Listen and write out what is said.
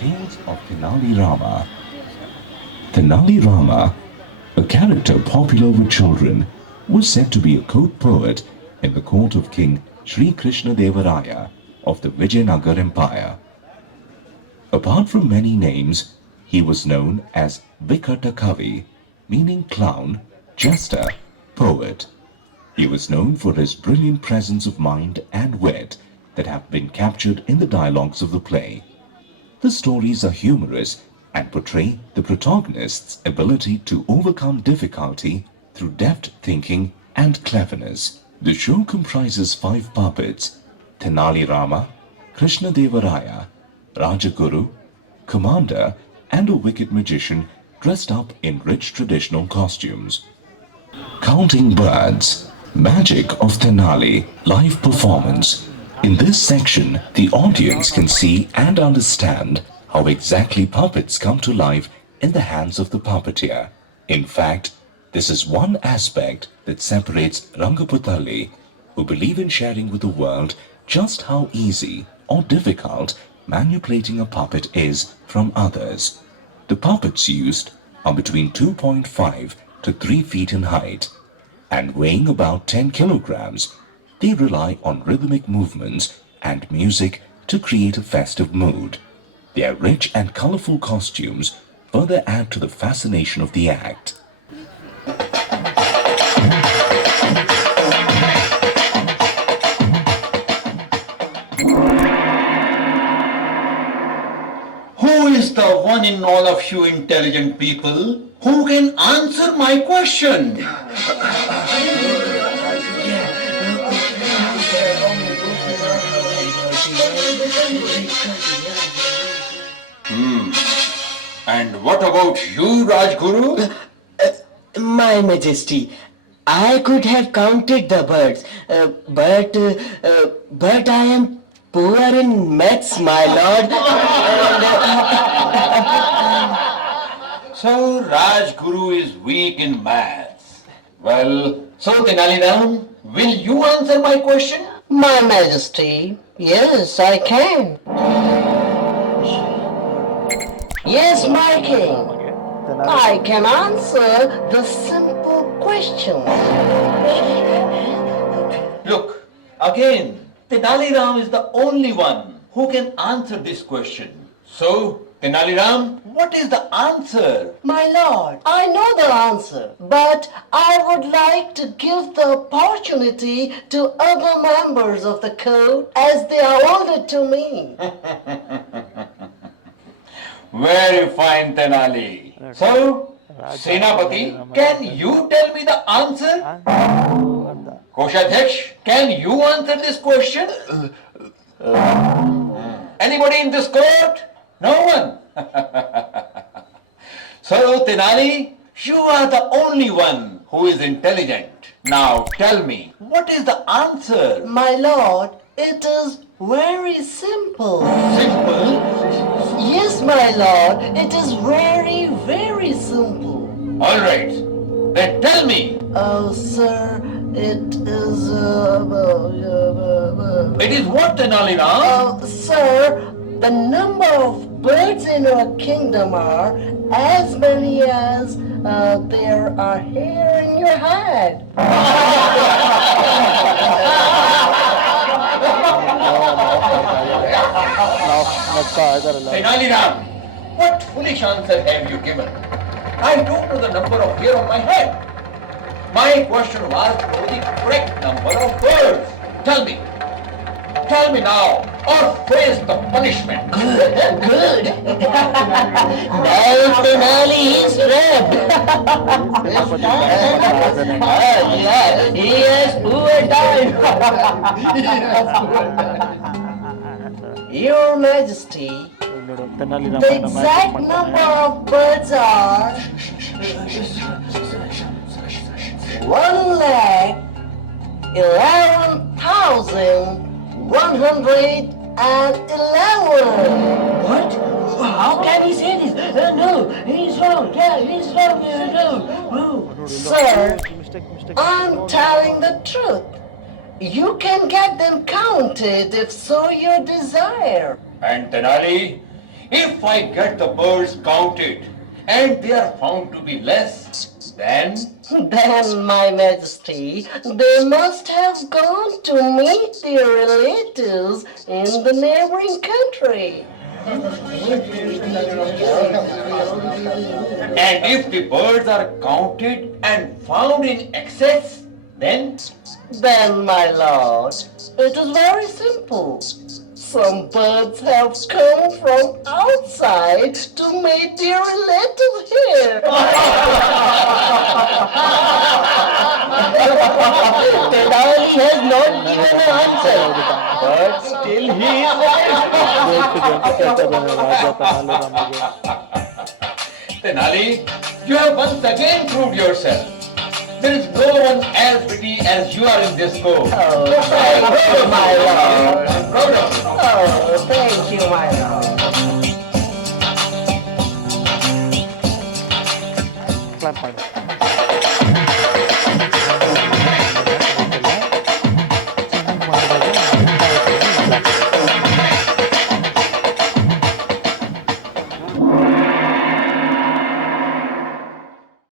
Tales of Tenali Rama. Tenali Rama, a character popular with children, was said to be a court poet in the court of King Sri Krishna Devaraya of the Vijayanagar Empire. Apart from many names, he was known as Vikata Kavi, meaning clown, jester, poet. He was known for his brilliant presence of mind and wit that have been captured in the dialogues of the play. The stories are humorous and portray the protagonist's ability to overcome difficulty through deft thinking and cleverness. The show comprises 5 puppets: Tenali Rama, Krishna Devaraya, Rajaguru, Commander, and a wicked magician dressed up in rich traditional costumes. Counting Birds, Magic of Tenali, live performance. In this section, the audience can see and understand how exactly puppets come to life in the hands of the puppeteer. In fact, this is one aspect that separates Rangaputhali, who believe in sharing with the world just how easy or difficult manipulating a puppet is, from others. The puppets used are between 2.5 to 3 feet in height and weighing about 10 kilograms. They rely on rhythmic movements and music to create a festive mood. Their rich and colorful costumes further add to the fascination of the act. Who is the one in all of you intelligent people who can answer my question? And what about you, Rajguru? My Majesty, I could have counted the birds, but I am poor in maths, my lord. So Rajguru is weak in maths. Well, so Tenali Ram, will you answer my question? My Majesty, yes, I can. Yes, my king. I can answer the simple questions. Look, again, Tenali Ram is the only one who can answer this question. So, Tenali Ram, what is the answer? My lord, I know the answer, but I would like to give the opportunity to other members of the court as they are older to me. Very fine, Tenali. So, Senapati, can you tell me the answer? Koshadhesh, can you answer this question? Anybody in this court? No one. So, Tenali, you are the only one who is intelligent. Now tell me, what is the answer? My lord, it is very simple. Simple? Yes, my lord, it is very, very simple. All right. Then tell me. Oh, sir, it is... It is what, Tenali Ram? Sir, the number of birds in our kingdom are as many as there are hair in your head. Tenali Ram, what foolish answer have you given? I don't know the number of hair on my head. My question was for the correct number of birds. Tell me. Tell me now, or face the punishment. Good. Now Tenali is trapped. Yeah, he has poor time. Your Majesty, the exact number of birds are 111,111. What? How can he say this? No, he's wrong. Yeah, he's wrong. No. Sir, I'm telling the truth. You can get them counted if so you desire. And Tenali, If I get the birds counted and they are found to be less, then Then, my majesty, they must have gone to meet their relatives in the neighboring country. and if the birds are counted and found in excess, Then, my lord, it is very simple. Some birds have come from outside to meet their relatives here. Tenali has not given an answer, but still he is right. Tenali, you have once again proved yourself. There is no one as pretty as you are in this court. Oh, thank you, my lord. I'm proud of you. Oh, thank you, my lord. Clap ಮಾಡಿ